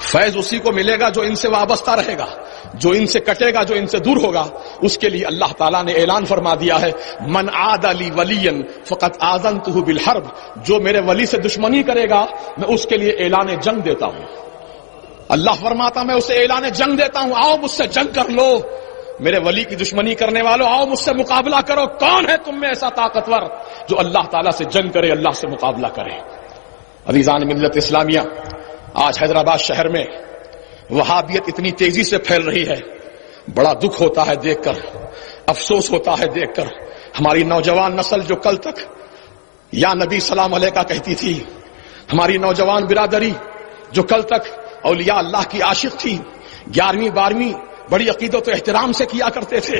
فیض اسی کو ملے گا جو ان سے وابستہ رہے گا، جو ان سے کٹے گا، جو ان سے دور ہوگا، اس کے لیے اللہ تعالیٰ نے اعلان فرما دیا ہے من عاد لی ولیا فقد آذنتہ بالحرب، جو میرے ولی سے دشمنی کرے گا میں اس کے لیے اعلان جنگ دیتا ہوں۔ اللہ فرماتا میں اسے اعلان جنگ دیتا ہوں، آؤ مجھ سے جنگ کر لو، میرے ولی کی دشمنی کرنے والوں آؤ مجھ سے مقابلہ کرو۔ کون ہے تم میں ایسا طاقتور جو اللہ تعالیٰ سے جنگ کرے، اللہ سے مقابلہ کرے؟ عزیزان ملت اسلامیہ، آج حیدرآباد شہر میں وہابیت اتنی تیزی سے پھیل رہی ہے، بڑا دکھ ہوتا ہے دیکھ کر، افسوس ہوتا ہے دیکھ کر۔ ہماری نوجوان نسل جو کل تک یا نبی سلام علیہ کا کہتی تھی، ہماری نوجوان برادری جو کل تک اولیاء اللہ کی عاشق تھی، 11ویں 12ویں بڑی عقیدت و احترام سے کیا کرتے تھے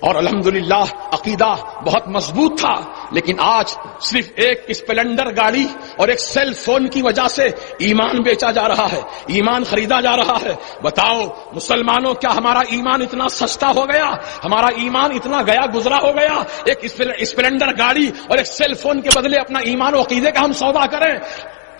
اور الحمدللہ عقیدہ بہت مضبوط تھا، لیکن آج صرف ایک اسپلنڈر گاڑی اور ایک سیل فون کی وجہ سے ایمان بیچا جا رہا ہے، ایمان خریدا جا رہا ہے۔ بتاؤ مسلمانوں، کیا ہمارا ایمان اتنا سستا ہو گیا، ہمارا ایمان اتنا گیا گزرا ہو گیا، ایک اسپلنڈر گاڑی اور ایک سیل فون کے بدلے اپنا ایمان و عقیدے کا ہم سودا کریں؟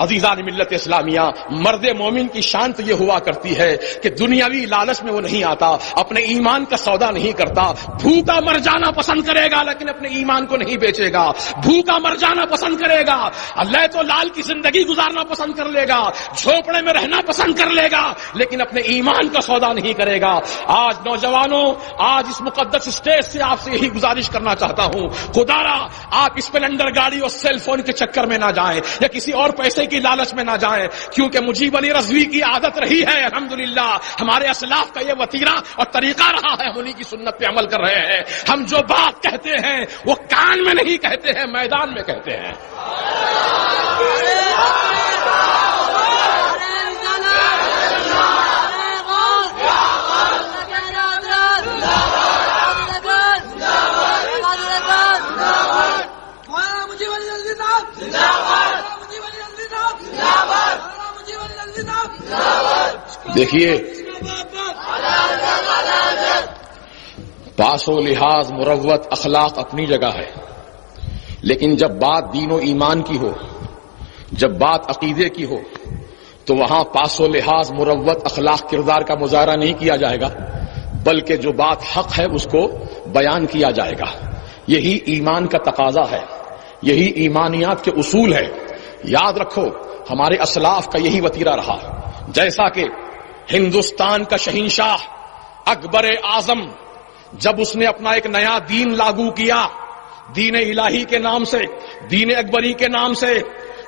عزیزان ملت اسلامیہ، مرد مومن کی شان تو یہ ہوا کرتی ہے کہ دنیاوی لالچ میں وہ نہیں آتا، اپنے ایمان کا سودا نہیں کرتا۔ بھوکا مر جانا پسند کرے گا لیکن اپنے ایمان کو نہیں بیچے گا، بھوکا مر جانا پسند کرے گا، اللہ تو لال کی زندگی گزارنا پسند کر لے گا، جھوپڑے میں رہنا پسند کر لے گا، لیکن اپنے ایمان کا سودا نہیں کرے گا۔ آج نوجوانوں، آج اس مقدس اسٹیج سے آپ سے یہی گزارش کرنا چاہتا ہوں، خدارا آپ اسپلنڈر گاڑی اور سیل فون کے چکر میں نہ جائیں یا کسی اور پیسے کی لالچ میں نہ جائیں، کیونکہ مجیب علی رضوی کی عادت رہی ہے، الحمدللہ ہمارے اسلاف کا یہ وتیرہ اور طریقہ رہا ہے، ہم انہی کی سنت پہ عمل کر رہے ہیں۔ ہم جو بات کہتے ہیں وہ کان میں نہیں کہتے ہیں، میدان میں کہتے ہیں۔ دیکھیے، پاس و لحاظ، مروت، اخلاق اپنی جگہ ہے، لیکن جب بات دین و ایمان کی ہو، جب بات عقیدے کی ہو، تو وہاں پاس و لحاظ، مروت، اخلاق، کردار کا مظاہرہ نہیں کیا جائے گا، بلکہ جو بات حق ہے اس کو بیان کیا جائے گا۔ یہی ایمان کا تقاضا ہے، یہی ایمانیات کے اصول ہے۔ یاد رکھو، ہمارے اسلاف کا یہی وتیرہ رہا، جیسا کہ ہندوستان کا شہنشاہ اکبر اعظم جب اس نے اپنا ایک نیا دین لاگو کیا، دین الہی کے نام سے، دین اکبری کے نام سے،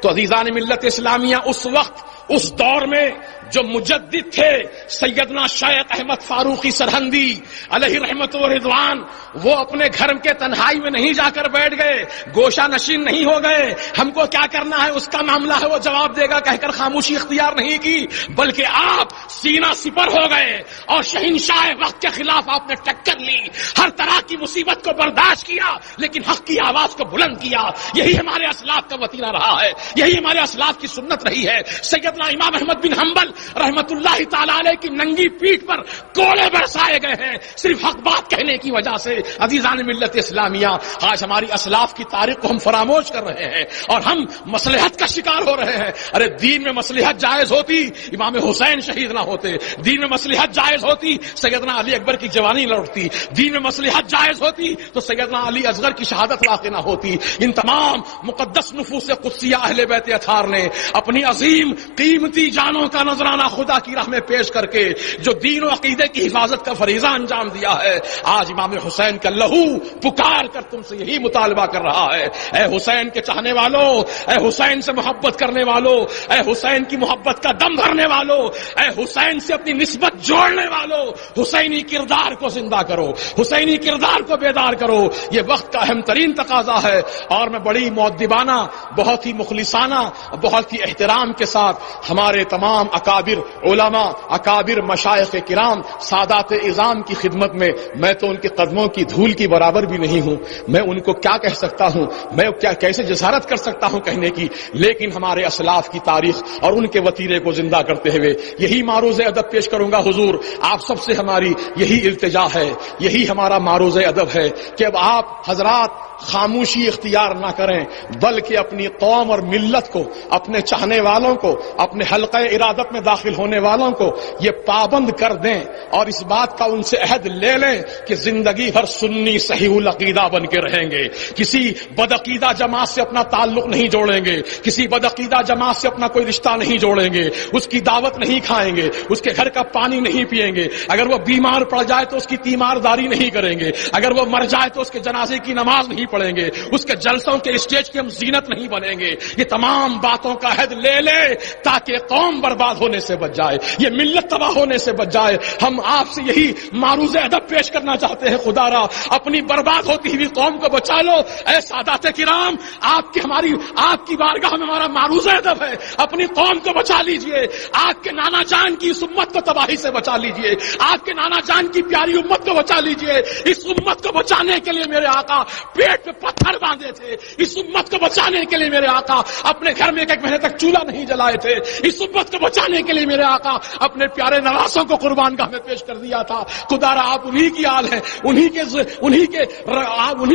تو عزیزان ملت اسلامیہ اس وقت، اس دور میں جو مجدد تھے سیدنا شیخ احمد فاروقی سرہندی علیہ رحمت و رضوان، وہ اپنے گھر کے تنہائی میں نہیں جا کر بیٹھ گئے، گوشہ نشین نہیں ہو گئے، ہم کو کیا کرنا ہے اس کا معاملہ ہے وہ جواب دے گا کہہ کر خاموشی اختیار نہیں کی، بلکہ آپ سینہ سپر ہو گئے اور شہنشاہ وقت کے خلاف آپ نے ٹکر لی، ہر طرح کی مصیبت کو برداشت کیا لیکن حق کی آواز کو بلند کیا۔ یہی ہمارے اسلاف کا وتیرہ رہا ہے، یہی ہمارے اسلاف کی سنت رہی ہے۔ سیدنا امام احمد بن حنبل رحمت اللہ تعالی علیہ کی ننگی پیٹھ پر کوڑے برسائے گئے ہیں صرف حق بات کہنے کی وجہ سے۔ عزیزان ملت اسلامیہ، آج ہماری اسلاف کی تاریخ کو ہم فراموش کر رہے ہیں اور ہم مصلحت کا شکار ہو رہے ہیں۔ ارے دین میں مصلحت جائز ہوتی امام حسین شہید نہ ہوتے، دین میں مصلحت جائز ہوتی سیدنا علی اکبر کی جوانی لوٹتی، دین میں مصلحت جائز ہوتی تو سیدنا علی اصغر کی شہادت واقع نہ ہوتی۔ ان تمام مقدس نفوس قدسیہ اہل بیت اطہار نے اپنی عظیم قیمتی جانوں کا نذرانہ خدا کی راہ میں پیش کر کے جو دین و عقیدے کی حفاظت کا فریضہ انجام دیا ہے، آج امام حسین کا لہو پکار کر تم سے یہی مطالبہ کر رہا ہے۔ اے حسین کے چاہنے والوں، اے حسین سے محبت کرنے والوں، اے حسین کی محبت کا دم بھرنے والوں، اے حسین سے اپنی نسبت جوڑنے والوں، حسینی کردار کو زندہ کرو، حسینی کردار کو بیدار کرو۔ یہ وقت کا اہم ترین تقاضا ہے اور میں بڑی مؤدبانہ، بہت ہی مخلصانہ، بہت ہی احترام کے ساتھ ہمارے تمام اکابر علماء، اکابر مشائخ کرام، سادات اعظام کی خدمت میں تو ان کے قدموں کی دھول کی برابر بھی نہیں ہوں، میں ان کو کیا کہہ سکتا ہوں، میں کیسے جسارت کر سکتا ہوں کہنے کی، لیکن ہمارے اسلاف کی تاریخ اور ان کے وتیرے کو زندہ کرتے ہوئے یہی معروض ادب پیش کروں گا۔ حضور آپ سب سے ہماری یہی التجا ہے، یہی ہمارا معروض ادب ہے کہ اب آپ حضرات خاموشی اختیار نہ کریں بلکہ اپنی قوم اور ملت کو، اپنے چاہنے والوں کو، اپنے حلقہ ارادت میں داخل ہونے والوں کو یہ پابند کر دیں اور اس بات کا ان سے عہد لے لیں کہ زندگی بھر سنی صحیح العقیدہ بن کے رہیں گے، کسی بدعقیدہ جماعت سے اپنا تعلق نہیں جوڑیں گے، کسی بدعقیدہ جماعت سے اپنا کوئی رشتہ نہیں جوڑیں گے، اس کی دعوت نہیں کھائیں گے، اس کے گھر کا پانی نہیں پیئیں گے، اگر وہ بیمار پڑ جائے تو اس کی تیمارداری نہیں کریں گے، اگر وہ مر جائے تو اس کے جنازے کی نماز نہیں پڑھیں گے، اس کے جلسوں کے اسٹیج کی ہم زینت نہیں بنیں گے۔ یہ تمام باتوں کا عہد لے لے تاکہ قوم برباد ہونے سے بچ جائے، یہ ملت تباہ ہونے سے بچ جائے۔ ہم آپ سے یہی معروض ادب پیش کرنا چاہتے ہیں، خدا را اپنی برباد ہوتی ہوئی قوم کو بچا لو۔ اے سادات کرام، آپ کی بارگاہ میں ہمارا معروض ادب ہے، اپنی قوم کو بچا لیجئے، آپ کے نانا جان کی اس امت کو تباہی سے بچا لیجئے، آپ کے نانا جان کی پیاری امت کو بچا لیجئے۔ اس امت کو بچانے کے لیے میرے آقا پیٹ پہ پتھر باندھے تھے، اس امت کو بچانے کے لیے میرے آقا اپنے گھر میں ایک مہینے تک چولہا نہیں جلائے تھے، اس امت کو بچانے کے لیے میرے آقا اپنے پیارے نواسوں کو قربان گاہ میں پیش کر دیا تھا۔ خدا را آپ انہی کی آل ہیں، انہی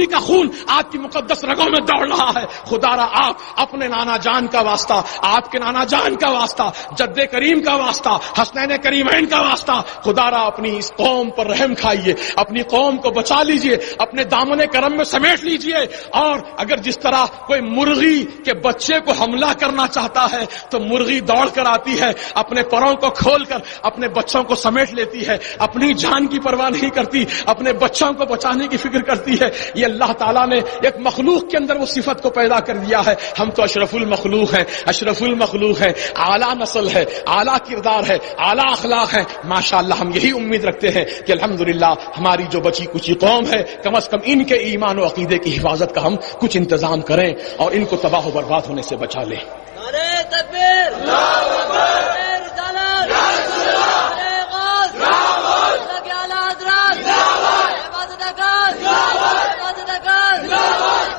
کا خون آپ کی مقدس رگوں میں دوڑ رہا ہے۔ خدا را آپ اپنے نانا جان کا واسطہ، آپ کے نانا جان کا واسطہ، جد کریم کا واسطہ، حسنین کریمین کا واسطہ، خدا را اپنی اس قوم پر رحم کھائیے، اپنی قوم کو بچا لیجئے، اپنے دامن کرم میں سمیٹ لیجئے۔ اور اگر جس طرح کوئی مرغی کے بچے کو حملہ کرنا چاہتا ہے تو مرغی دوڑ کر آتی ہے، اپنے پروں کو کھول کر اپنے بچوں کو سمیٹ لیتی ہے، اپنی جان کی پرواہ نہیں کرتی، اپنے بچوں کو بچانے کی فکر کرتی ہے۔ یہ اللہ تعالیٰ نے ایک مخلوق کے اندر وہ صفت کو پیدا کر دیا ہے۔ ہم تو اشرف المخلوق ہیں، اشرف المخلوق ہیں، اعلیٰ نسل ہے، اعلیٰ کردار ہے، اعلیٰ اخلاق ہے۔ ماشاءاللہ ہم یہی امید رکھتے ہیں کہ الحمدللہ ہماری جو بچی کچی قوم ہے کم از کم ان کے ایمان و عقیدے کی حفاظت کا ہم کچھ انتظام کریں اور ان کو تباہ و برباد ہونے سے بچا لیں۔ نعرہ تکبیر، اللہ اکبر، رسالت، یا رسول اللہ، نعرہ غوث، یا غوث، اللہ کے اعلیٰ حضرات، یا غوث، عبادت اکبر، یا غوث، عبادت اکبر، یا غوث۔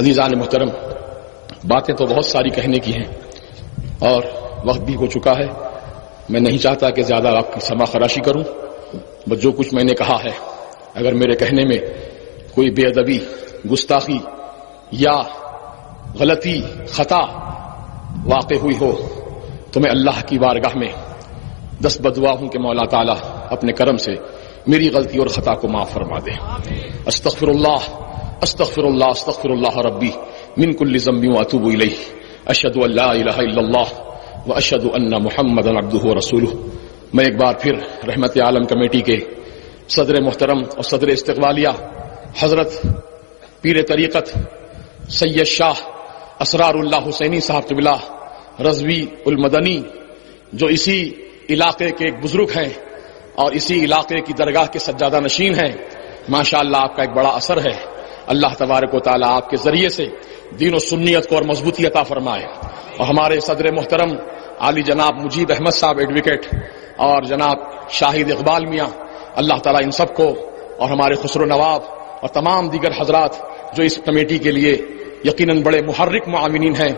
عزیزان محترم، باتیں تو بہت ساری کہنے کی ہیں اور وقت بھی ہو چکا ہے۔ میں نہیں چاہتا کہ زیادہ آپ کی سما خراشی کروں، بس جو کچھ میں نے کہا ہے اگر میرے کہنے میں کوئی بے ادبی، گستاخی یا غلطی، خطا واقع ہوئی ہو تو میں اللہ کی بارگاہ میں دست بدعا ہوں کہ مولا تعالیٰ اپنے کرم سے میری غلطی اور خطا کو معاف فرما دے۔ استغفر اللہ استغفر اللہ استغفر اللہ ربی من کل ذنب واتوب الیہ، اشہد ان لا الہ الا اللہ واشہد ان محمدا عبدہ ورسولہ۔ میں ایک بار پھر رحمت عالم کمیٹی کے صدر محترم اور صدر استقبالیہ حضرت پیر طریقت سید شاہ اسرار اللہ حسینی صاحب قبلہ رضوی المدنی، جو اسی علاقے کے ایک بزرگ ہیں اور اسی علاقے کی درگاہ کے سجادہ نشین ہیں، ماشاءاللہ آپ کا ایک بڑا اثر ہے۔ اللہ تبارک و تعالیٰ آپ کے ذریعے سے دین و سنیت کو اور مضبوطی عطا فرمائے۔ اور ہمارے صدر محترم عالی جناب مجیب احمد صاحب ایڈوکیٹ اور جناب شاہد اقبال میاں، اللہ تعالیٰ ان سب کو اور ہمارے خسرو نواب اور تمام دیگر حضرات جو اس کمیٹی کے لیے یقیناً بڑے محرک معاونین ہیں،